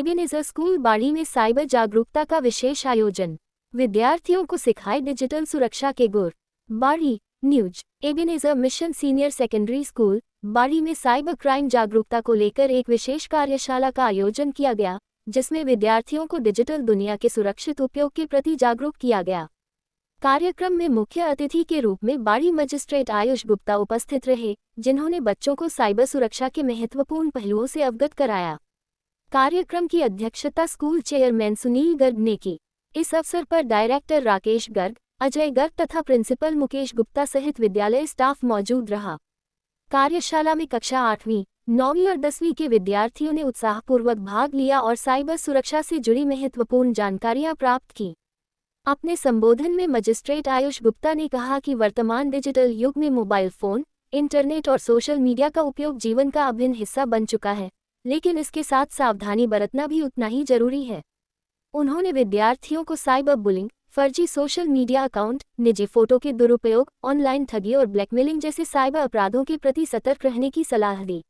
Ebenezer school बाड़ी में cyber जागरूकता का विशेष आयोजन। विद्यार्थियों को सिखाए डिजिटल सुरक्षा के गुर। बाड़ी news. Ebenezer mission senior secondary school बाड़ी में साइबर क्राइम जागरूकता को लेकर एक विशेष कार्यशाला का आयोजन किया गया, जिसमें विद्यार्थियों को डिजिटल दुनिया के सुरक्षित उपयोग के प्रति जागरूक किया गया। कार्यक्रम में मुख्य अतिथि के रूप में बाड़ी मजिस्ट्रेट आयुष गुप्ता उपस्थित रहे, जिन्होंने बच्चों को साइबर सुरक्षा के महत्वपूर्ण पहलुओं से अवगत कराया। कार्यक्रम की अध्यक्षता स्कूल चेयरमैन सुनील गर्ग ने की। इस अवसर पर डायरेक्टर राकेश गर्ग, अजय गर्ग तथा प्रिंसिपल मुकेश गुप्ता सहित विद्यालय स्टाफ मौजूद रहा। कार्यशाला में कक्षा 8वीं, 9वीं और 10वीं के विद्यार्थियों ने उत्साहपूर्वक भाग लिया और साइबर सुरक्षा से जुड़ी महत्वपूर्ण जानकारियां प्राप्त की। अपने संबोधन में मजिस्ट्रेट आयुष गुप्ता ने कहा कि वर्तमान डिजिटल युग में मोबाइल फोन, इंटरनेट और सोशल मीडिया का उपयोग जीवन का अभिन्न हिस्सा बन चुका है, लेकिन इसके साथ सावधानी बरतना भी उतना ही जरूरी है। उन्होंने विद्यार्थियों को साइबर बुलिंग, फर्जी सोशल मीडिया अकाउंट, निजी फोटो के दुरुपयोग, ऑनलाइन ठगी और ब्लैकमेलिंग जैसे साइबर अपराधों के प्रति सतर्क रहने की सलाह दी।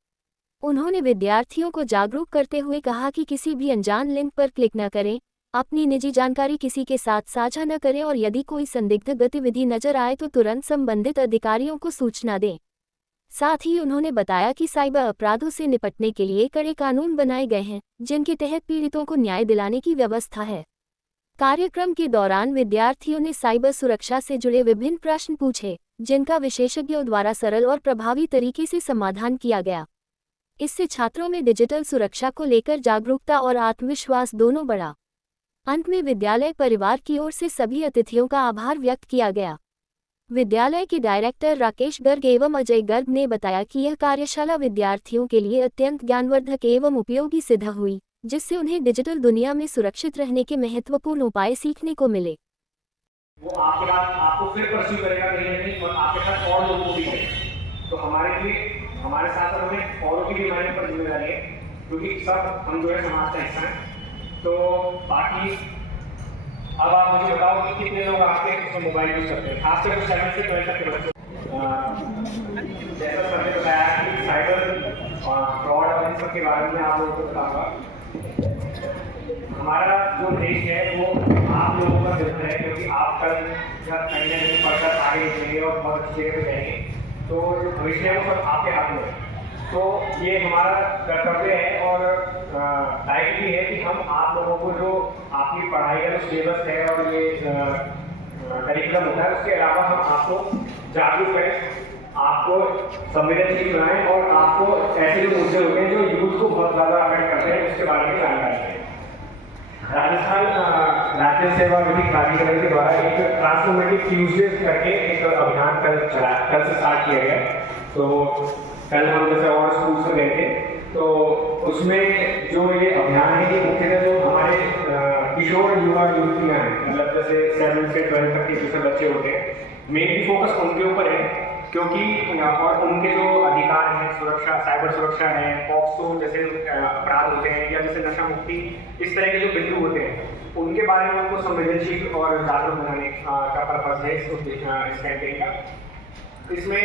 उन्होंने विद्यार्थियों को जागरूक करते हुए कहा कि किसी भी अनजान लिंक पर क्लिक न करें, अपनी निजी जानकारी किसी के साथ साझा न करें और यदि कोई संदिग्ध गतिविधि नजर आए तो तुरंत संबंधित अधिकारियों को सूचना दें। साथ ही उन्होंने बताया कि साइबर अपराधों से निपटने के लिए कड़े कानून बनाए गए हैं, जिनके तहत पीड़ितों को न्याय दिलाने की व्यवस्था है। कार्यक्रम के दौरान विद्यार्थियों ने साइबर सुरक्षा से जुड़े विभिन्न प्रश्न पूछे, जिनका विशेषज्ञों द्वारा सरल और प्रभावी तरीके से समाधान किया गया। इससे छात्रों में डिजिटल सुरक्षा को लेकर जागरूकता और आत्मविश्वास दोनों बढ़ा। अंत में विद्यालय परिवार की ओर से सभी अतिथियों का आभार व्यक्त किया गया। विद्यालय के डायरेक्टर राकेश गर्ग एवं अजय गर्ग ने बताया कि यह कार्यशाला विद्यार्थियों के लिए अत्यंत ज्ञानवर्धक एवं उपयोगी सिद्ध हुई, जिससे उन्हें डिजिटल दुनिया में सुरक्षित रहने के महत्वपूर्ण उपाय सीखने को मिले। वो आपके बाद आपको फिर परस्यू करेगा कहीं ना कहीं और आपके साथ और लोगों को भी करेगा। तो हमारे लिए हमारे साथ हमें औरों की भी हमारे ऊपर जिम्मेदारी है, क्योंकि सब हम जो है समाज का हिस्सा हैं। तो बाकी अब आप मुझे बताओ कि कितने लोग आपके मोबाइल यूज करते हैं, खासकर 7 से 12 तक के बच्चों। जैसा सर ने बताया कि साइबर फ्रॉड और इन सब के बारे में आप लोगों को बताऊंगा। हमारा जो देश है वो आप लोगों का निर्भर है, क्योंकि आप कल जब कहीं ना कहीं पढ़कर आगे निकलेंगे और बहुत अच्छी जगह पर जाएंगे, तो जो भविष्य है वो सब आपके हाथ में है। तो ये हमारा कर्तव्य है और दायित्व भी है कि हम आप लोगों को जो आपकी पढ़ाई का जो सिलेबस है और ये करिकुलम होता है, उसके अलावा हम आपको जागरूक करें, आपको संवेदनशील बनाएं और आपको ऐसे जो मुद्दे होते हैं जो यूथ को बहुत ज़्यादा अफेक्ट करते हैं, उसके बारे में जानकारी दें। राजस्थान राज्य सेवा विधिक प्राधिकरण के द्वारा एक ट्रांसफॉर्मेटिव ट्यूजडेज करके एक अभियान कल से स्टार्ट किया गया। तो कल हम जैसे और स्कूल से गए थे, तो उसमें जो ये अभियान है ये मुख्यतः जो हमारे किशोर युवा युवतियाँ हैं, मतलब जैसे 7 से 12 तक के जैसे बच्चे होते हैं, मेनली फोकस उनके ऊपर है, क्योंकि और उनके जो अधिकार हैं, सुरक्षा, साइबर सुरक्षा है, पॉक्सो जैसे अपराध होते हैं या जैसे नशा मुक्ति, इस तरह के जो बिंदु होते हैं, उनके बारे में उनको संवेदनशील और जागरूक बनाने का पर्पज है इस कैंपेन का। इसमें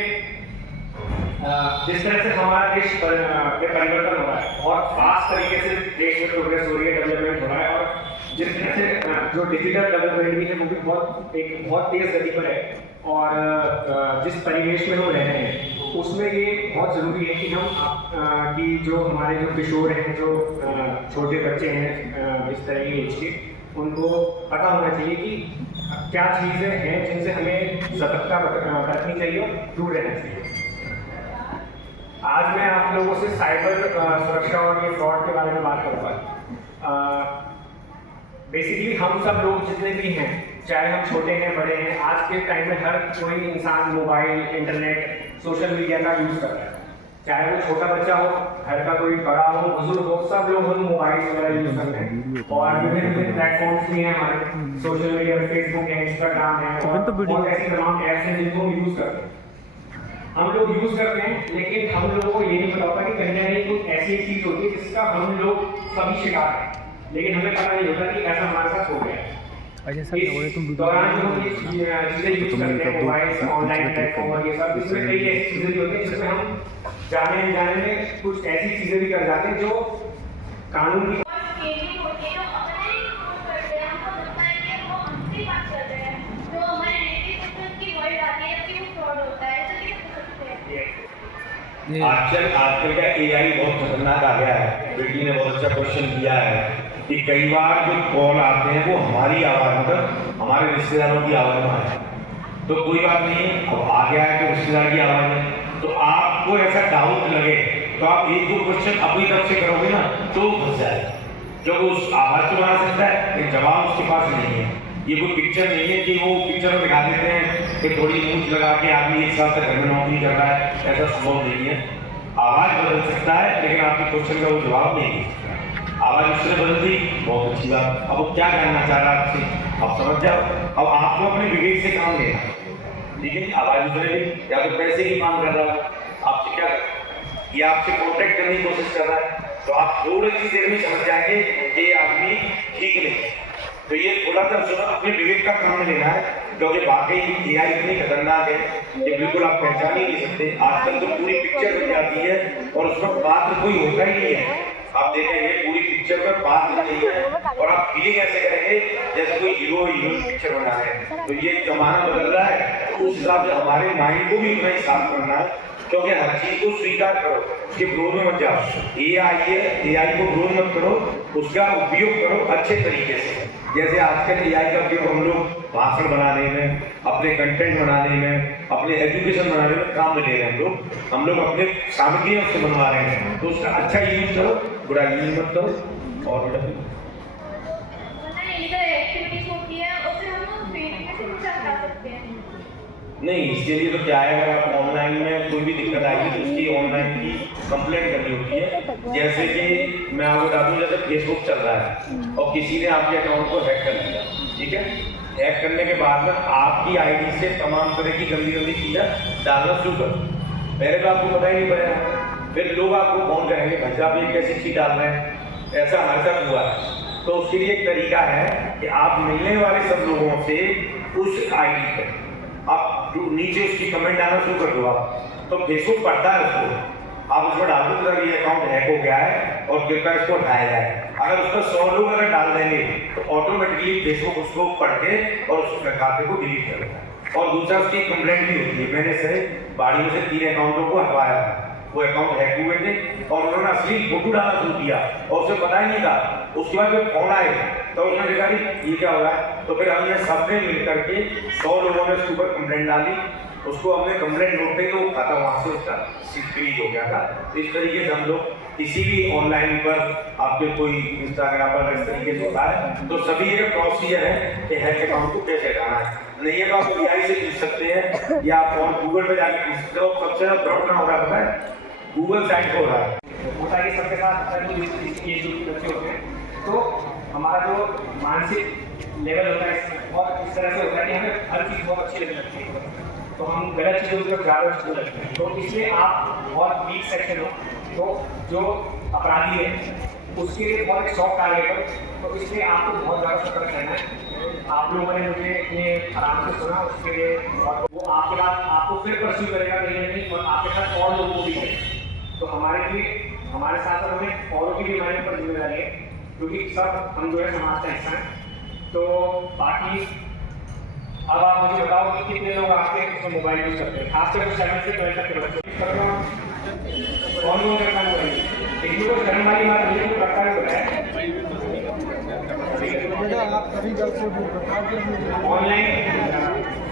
जिस तरह से हमारा देश में परिवर्तन हो रहा है, बहुत फास्ट तरीके से देश में प्रोग्रेस हो रही है, डेवलपमेंट हो रहा है, और जिस तरह से जो डिजिटल डेवलपमेंट भी है वो भी बहुत तेज गति पर है, और जिस परिवेश में हम रह रहे हैं उसमें ये बहुत ज़रूरी है कि हम कि जो हमारे जो किशोर हैं, जो छोटे बच्चे हैं इस तरह की एज के, उनको पता होना चाहिए कि क्या चीज़ें हैं जिनसे हमें सतर्कता बरतनी चाहिए और दूर रहना चाहिए। आज मैं आप लोगों से साइबर सुरक्षा और ये फ्रॉड के बारे में बात करूँगा। बेसिकली हम सब लोग जितने भी हैं, चाहे हम छोटे हैं बड़े हैं, आज के टाइम में हर कोई इंसान मोबाइल, इंटरनेट, सोशल मीडिया का यूज़ कर रहा है। चाहे वो छोटा बच्चा हो, घर का कोई बड़ा हो, बुजुर्ग हो, सब लोग हम मोबाइल वगैरह यूज़ करते हैं। और विभिन्न प्लेटफॉर्म्स भी हैं हमारे सोशल मीडिया में, फेसबुक है, इंस्टाग्राम है, और बहुत ऐसी तमाम ऐप्स हैं जिनको हम यूज़ करते हैं। हम लोग यूज़ करते हैं, लेकिन हम लोगों को ये नहीं पता होता कि कहीं ना कहीं कुछ ऐसी चीज़ होती है जिसका हम लोग सभी शिकार हैं, लेकिन हमें पता नहीं होता कि ऐसा हमारे साथ हो गया है। इस दौरान जो ये चीज़ें यूज़ करते हैं, मोबाइल, ऑनलाइन प्लेटफॉर्म और ये सब, इसमें कई ऐसी चीज़ें भी होती हैं जिसमें हम जाने अनजाने में कुछ ऐसी चीज़ें भी कर जाते हैं जो कानून की आजकल का एआई बहुत खतरनाक आ गया है। बेटी ने बहुत अच्छा क्वेश्चन किया है कि कई बार जो कॉल आते हैं वो हमारी आवाज़ मतलब हमारे रिश्तेदारों की आवाज़ में आए, तो कोई बात नहीं, अब आ गया है तो रिश्तेदार की आवाज़ में, तो आपको ऐसा डाउट लगे तो आप एक दो क्वेश्चन अपनी तरफ से करोगे ना तो फंस जाएगा, क्योंकि उस आवाज़ को बना सकता है लेकिन जवाब उसके पास नहीं है। ये कोई पिक्चर नहीं है कि वो पिक्चर में दिखा देते हैं कि थोड़ी मूंछ लगा के आदमी एक साल तक घर में नौकरी कर रहा है, ऐसा संभव नहीं है। आवाज़ बदल सकता है लेकिन आपके क्वेश्चन का वो जवाब नहीं दे सकता। आवाज़ उसने बदल दी, बहुत अच्छी बात। अब वो क्या जानना चाह रहा है आपसे, आप समझ जाओ। अब आपको अपने विवेक से काम लेना, ठीक है। आवाज़ उतरे या तो पैसे की मांग कर रहा है, आपसे क्या ये आपसे कॉन्टेक्ट करने की कोशिश कर रहा है, तो आप थोड़ी सी देर में समझ जाएंगे कि ये आदमी ठीक नहीं है। तो ये थोड़ा सा सुनो, अपने विवेक का काम लेना है, क्योंकि वाकई एआई इतनी खतरनाक है कि बिल्कुल आप पहचान ही नहीं सकते। आजकल तो पूरी पिक्चर बन जाती है और उसमें पात्र कोई होता ही नहीं है। आप देखेंगे पूरी पिक्चर में पात्र नहीं है और आप फीलिंग ऐसे करेंगे जैसे कोई हीरो हीरोइन पिक्चर बना रहे हैं। तो ये जमाना बदल रहा है, तो उस हिसाब से हमारे माइंड को भी उतना ही साफ करना है, क्योंकि हर चीज को स्वीकार करो, उसके विरोध में मत जाओ। एआई को विरोध मत करो, उसका उपयोग करो अच्छे तरीके से। जैसे आजकल एआई का उपयोग हम लोग भाषण बनाने में, अपने कंटेंट बनाने में, अपने एजुकेशन बनाने में काम में ले रहे हैं। हम लोग अपने सामग्रियों से बनवा रहे हैं, तो उसका अच्छा यूज करो, बुरा यूज मत करो। और नहीं, इसके लिए तो क्या है, अगर आप ऑनलाइन में कोई भी दिक्कत आएगी तो उसकी ऑनलाइन की कंप्लेंट करनी होती है। जैसे कि मैं आपको बता दूं, जैसे फेसबुक चल रहा है और किसी ने आपके अकाउंट को हैक कर लिया, ठीक है। हैक करने के बाद में आपकी आईडी से तमाम तरह की गंदी गंदी चीज़ें डालना शुरू कर, पहले तो आपको पता ही नहीं पड़ेगा, फिर लोग आपको फोन करेंगे भाई साहब ये कैसी चीज़ डाल रहे हैं, ऐसा हमारे साथ हुआ है। तो उसके लिए एक तरीका है कि आप मिलने वाले सब लोगों से उस आईडी पर आप नीचे उसकी कमेंट डालना शुरू कर दो। आप तो फेसबुक पढ़ता है उसको, आप उसमें डाल दो कि ये अकाउंट हैक हो गया है और कृपया इसको हटाया जाए। अगर उस पर 100 लोग अगर डाल देंगे तो ऑटोमेटिकली फेसबुक उसको पढ़ के और उस खाते को डिलीट कर देगा। और दूसरा उसकी कंप्लेंट भी होती है। मैंने से बाड़ी में से 3 अकाउंटों को हटवाया था, वो अकाउंट हैक हुए थे और उन्होंने असली फोटो डालना शुरू किया और उसे पता ही नहीं था। उसके बाद फिर फोन आए तो उसने देखा ये क्या हो रहा है, तो फिर हमने सबने मिल करके 100 लोगों ने उसके ऊपर कंप्लेंट डाली, उसको हमने कंप्लेंट नोट पे तो वो खाता वहाँ से उसका फ्रीज हो गया था। तो इस तरीके से हम लोग किसी भी ऑनलाइन पर आपके कोई इंस्टाग्राम पर इस तरीके से होता है तो सभी ये प्रोसीजर है कि हैक अकाउंट को कैसे हटाना है। नहीं है तो आप एआई से पूछ सकते हैं या आप और गूगल पे जाके पूछ सकते हो। सबसे ज़्यादा फ्रॉड ना हो रहा पता है, गूगल साइट पे हो रहा है। होता है कि सबके साथ ये जो बच्चे होते हैं तो हमारा जो मानसिक लेवल होता है और इस तरह से होता है कि हमें हर चीज़ बहुत अच्छी लगने लगती है, तो हम गलत चीज़ों की तरफ ज़्यादा चीज़ें लगते हैं। तो इसलिए आप बहुत वीक सेक्शन हो, तो जो अपराधी है उसके लिए बहुत एक सॉफ्ट टारगेट हो, तो इसलिए आपको बहुत ज़्यादा सतर्क रहना है। आप लोगों ने मुझे इतने आराम से सुना, उसके लिए और वो आपके बाद आपको फिर परस्यू करेगा कहीं नहीं और आपके साथ और लोगों को भी करेगा। तो हमारे लिए हमारे साथ साथ हमें औरों की भी हमारे ऊपर जिम्मेदारी है, क्योंकि सब हम जो है समाज का हिस्सा हैं। तो बाकी अब आप मुझे बताओ कि कितने लोग आपके उसमें मोबाइल यूज़ करते हैं, खासकर 7 से 12 तक के बच्चे कौन लोग करता है मोबाइल। लेकिन वो शर्म वाली बात नहीं है, तो करता ही होता है ऑनलाइन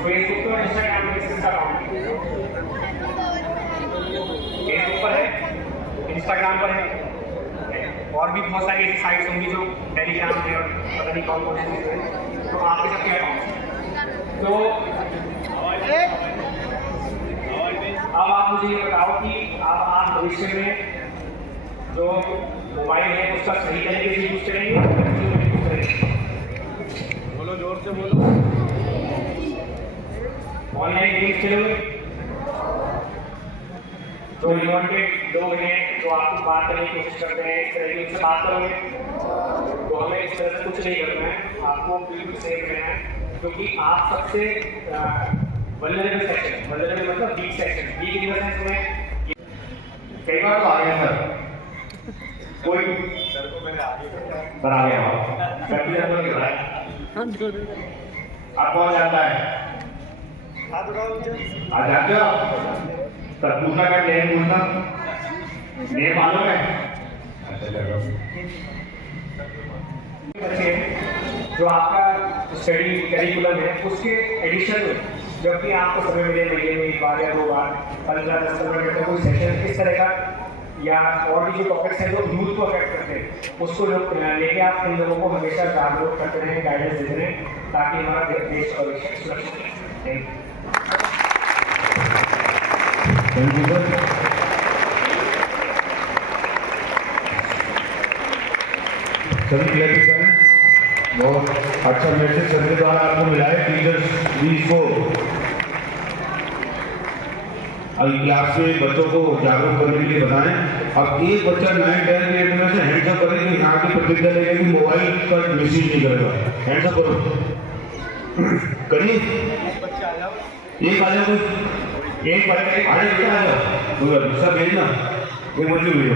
फेसबुक पर, इंस्टाग्राम पर, फेसबुक पर है, इंस्टाग्राम पर है और भी बहुत सारी ऐसी साइट्स होंगी जो टेलीग्राम है और पता नहीं कौन कौन सी चीज़ें हैं। तो आपके साथ क्या अकाउंट, तो अब आप मुझे ये बताओ कि आप भविष्य में जो मोबाइल है उसका सही तरीके से यूज करेंगे या यूज करेंगे। बोलो जोर से बोलो। ऑनलाइन गेम्स खेलोगे तो अनवांटेड लोग हैं जो आपको बात करने की कोशिश करते हैं, इस तरह की उनसे बात करोगे तो हमें इस तरह से कुछ नहीं करना है, आपको बिल्कुल सेफ रहना है, क्योंकि आप सबसे वल्नरेबल सेक्शन, वल्नरेबल मतलब weak section, weak in the sense में कई बार तो आ गया सर कोई सर को मैंने आगे पर आ गया आप कौन जाता है, आ जाते हो सर पूछना का नेम पूछना नेम मालूम है? अच्छा चलो बच्चे जो आपका स्टडी करिकुलम है उसके एडिशन में जब भी आपको समय मिले महीने में 1 बार या 2 बार 15-10 मिनट का कोई सेशन इस तरह का या और भी जो टॉपिक्स हैं जो यूथ को अफेक्ट करते हैं उसको लोग लेके आप इन लोगों को हमेशा जागरूक करते रहें, गाइडेंस देते रहें ताकि हमारा देश और सुरक्षित रहे। सभी क्लियर है, बहुत अच्छा मैसेज सर के द्वारा आपको मिला है। टीचर्स भी इसको अभी क्लास में बच्चों को जागरूक करने के लिए बताएं। अब एक बच्चा 9-10 के एज में से हैंड्स अप करे कि यहाँ की प्रतिज्ञा लेके कि मोबाइल का मिसयूज नहीं करेगा। हैंड्स अप करो, करिए। एक आ जाओ, एक आ जाओ, सब भेजना एक बच्चे भेजो।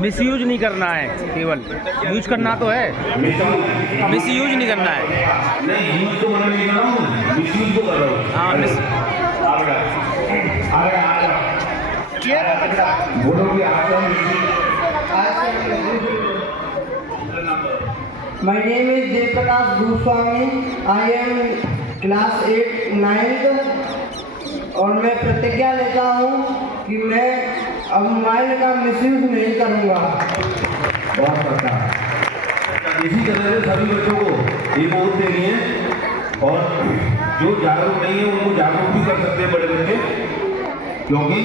मिसयूज नहीं करना है, केवल यूज करना तो है, मिसयूज नहीं करना है। नहीं यूज तो मैं नहीं कर रहा हूँ, मिसयूज को कर रहा हूँ। हाँ बोलो कि My name is Jayprakash Goswami. I am class 8 9th और मैं प्रतिज्ञा लेता हूँ कि मैं अब मोबाइल का मिसयूज नहीं करूँगा। बहुत अच्छा। इसी तरह से सभी बच्चों को एक वोट देनी है और जो जागरूक नहीं है उनको जागरूक भी कर सकते हैं बड़े बच्चे, क्योंकि